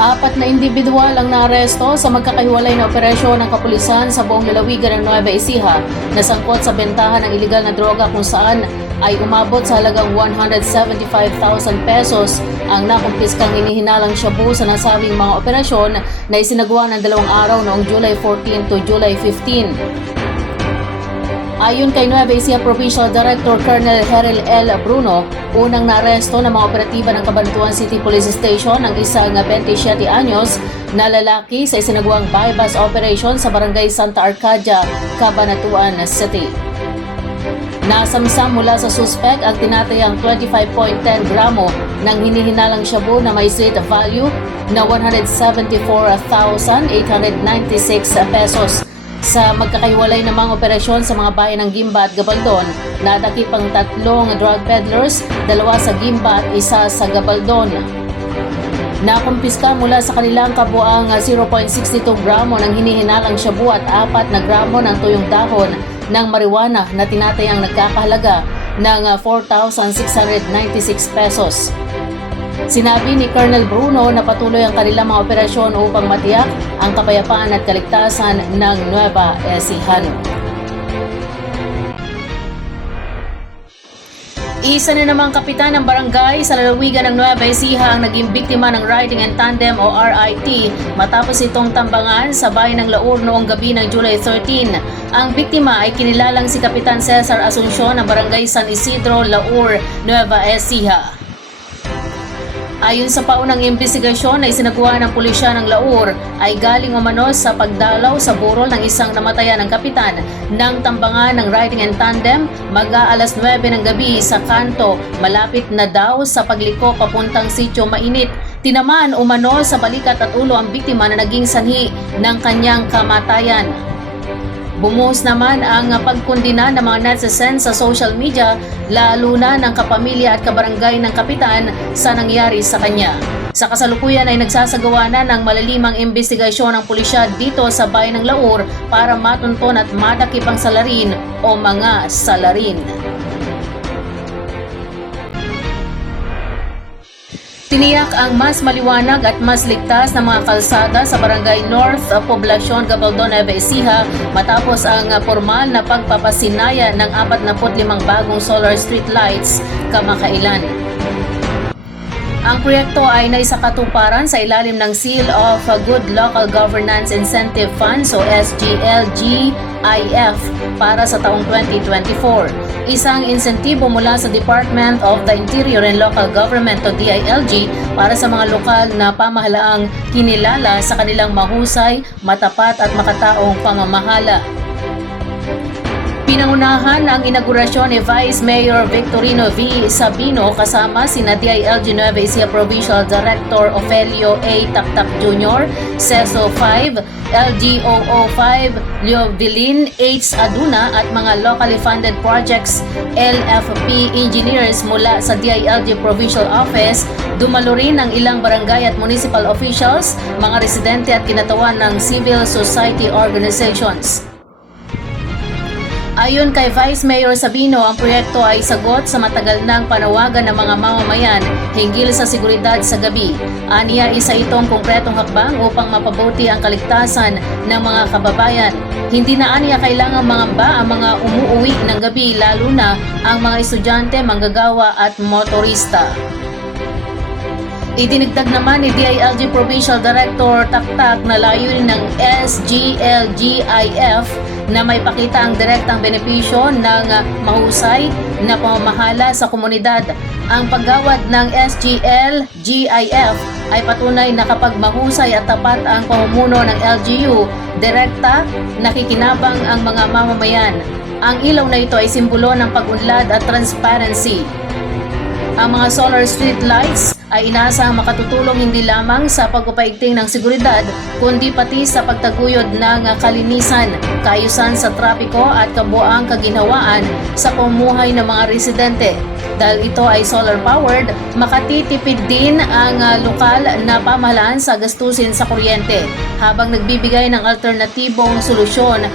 Apat na individual ang naaresto sa magkakahiwalay na operasyon ng kapulisan sa buong lalawigan ng Nueva Ecija na sangkot sa bentahan ng iligal na droga kung saan ay umabot sa halagang 175,000 pesos ang nakumpiskang hinihinalang shabu sa nasabing mga operasyon na isinagawa ng dalawang araw noong July 14 to July 15. Ayon kay Nueva Ecija Provincial Director Colonel Herel L. Bruno, unang naaresto ng mga operatiba ng Cabanatuan City Police Station ang isang 27 anyos na lalaki sa isinagawang bypass operation sa barangay Santa Arcadia, Cabanatuan City. Nasamsam mula sa suspect ang tinatayang 25.10 gramo ng hinihinalang shabu na may street value na 174,896 pesos sa magkakahiwalay na mga operasyon sa mga bayan ng Gimba at Gabaldon, nadakip ang tatlong drug peddlers, dalawa sa Gimba at isa sa Gabaldon. Nakumpiska mula sa kanilang kabuang 0.62 gramo ng hinihinalang shabu at 4 na gramo ng tuyong dahon ng marijuana na tinatayang nagkakahalaga ng 4,696 pesos. Sinabi ni Colonel Bruno na patuloy ang kanilang mga operasyon upang matiyak ang kapayapaan at kaligtasan ng Nueva Ecija. Isa na namang kapitan ng barangay sa lalawigan ng Nueva Ecija ang naging biktima ng riding and tandem o RIT matapos itong tambangan sa bayan ng Laur noong gabi ng July 13. Ang biktima ay kinilalang si Kapitan Cesar Asuncion ng barangay San Isidro, Laur, Nueva Ecija. Ayon sa paunang investigasyon na isinagawa ng pulisya ng Laur ay galing umano sa pagdalaw sa burol ng isang namatayan ng kapitan ng tambangan ng riding and tandem maga alas 9 ng gabi sa kanto malapit na daw sa pagliko papuntang sitio mainit. Tinamaan umano sa balikat at ulo ang biktima na naging sanhi ng kanyang kamatayan. Bumuhos naman ang pagkundina ng mga netizens sa social media, lalo na ng kapamilya at kabarangay ng kapitan sa nangyari sa kanya. Sa kasalukuyan ay nagsasagawa na ng malalimang investigasyon ng pulisya dito sa bayan ng Laur para matunton at madakip ang salarin o mga salarin. Tiniyak ang mas maliwanag at mas ligtas na mga kalsada sa Barangay North uh, Poblacion, Gabaldon, Ecija matapos ang uh, formal na pagpapasinaya ng 45 bagong solar street lights kamakailan. Ang proyekto ay naisakatuparan sa ilalim ng Seal of Good Local Governance Incentive Funds o SGLGIF para sa taong 2024. Isang insentibo mula sa Department of the Interior and Local Government o DILG para sa mga lokal na pamahalaang kinilala sa kanilang mahusay, matapat at makataong pamamahala. Pinangunahan ang inaugurasyon ni Vice Mayor Victorino V. Sabino kasama si DILG Nueva Provincial Director Ofelio A. Taktak Jr., CESO 5, LGOO 5, Leovilin H. Aduna at mga locally funded projects LFP engineers mula sa DILG Provincial Office, dumalo rin ang ilang barangay at municipal officials, mga residente at kinatawan ng civil society organizations. Ayon kay Vice Mayor Sabino, ang proyekto ay sagot sa matagal ng panawagan ng mga mamamayan hinggil sa seguridad sa gabi. Aniya isa itong konkretong hakbang upang mapabuti ang kaligtasan ng mga kababayan. Hindi na aniya kailangang mangamba ang mga umuuwi ng gabi lalo na ang mga estudyante, manggagawa at motorista. Idinigdag naman ni DILG Provincial Director Taktak na layunin ng SGLGIF na may pakita ang direktang benepisyo ng mahusay na pamamahala sa komunidad. Ang paggawad ng SGL-GIF ay patunay na kapag mahusay at tapat ang pamumuno ng LGU, direkta nakikinabang ang mga mamamayan. Ang ilaw na ito ay simbolo ng pag-unlad at transparency. Ang mga solar street lights ay inaasahang makatutulong hindi lamang sa pagpapaigting ng seguridad, kundi pati sa pagtaguyod ng kalinisan, kaayusan sa trapiko at kabuang kaginhawaan sa pamumuhay ng mga residente. Dahil ito ay solar-powered, makatitipid din ang uh, lokal na pamahalaan sa gastusin sa kuryente habang nagbibigay ng alternatibong solusyon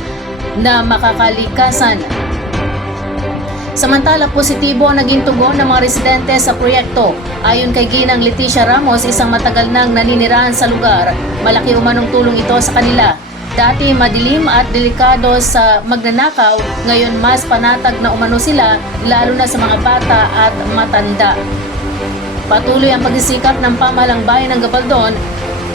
na makakalikasan Samantala, positibo ang naging tugon ng mga residente sa proyekto. Ayon kay Ginang Leticia Ramos, isang matagal nang naninirahan sa lugar, malaki umanong tulong ito sa kanila. Dati madilim at delikado sa magnanakaw, ngayon mas panatag na umano sila, lalo na sa mga bata at matanda. Patuloy ang pagsisikap ng pamahalang bayan ng Gabaldon,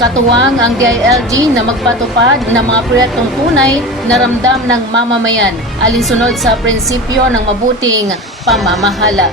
katuwang ang DILG na magpatupad ng mga proyektong tunay na ramdam ng mamamayan, alinsunod sa prinsipyo ng mabuting pamamahala.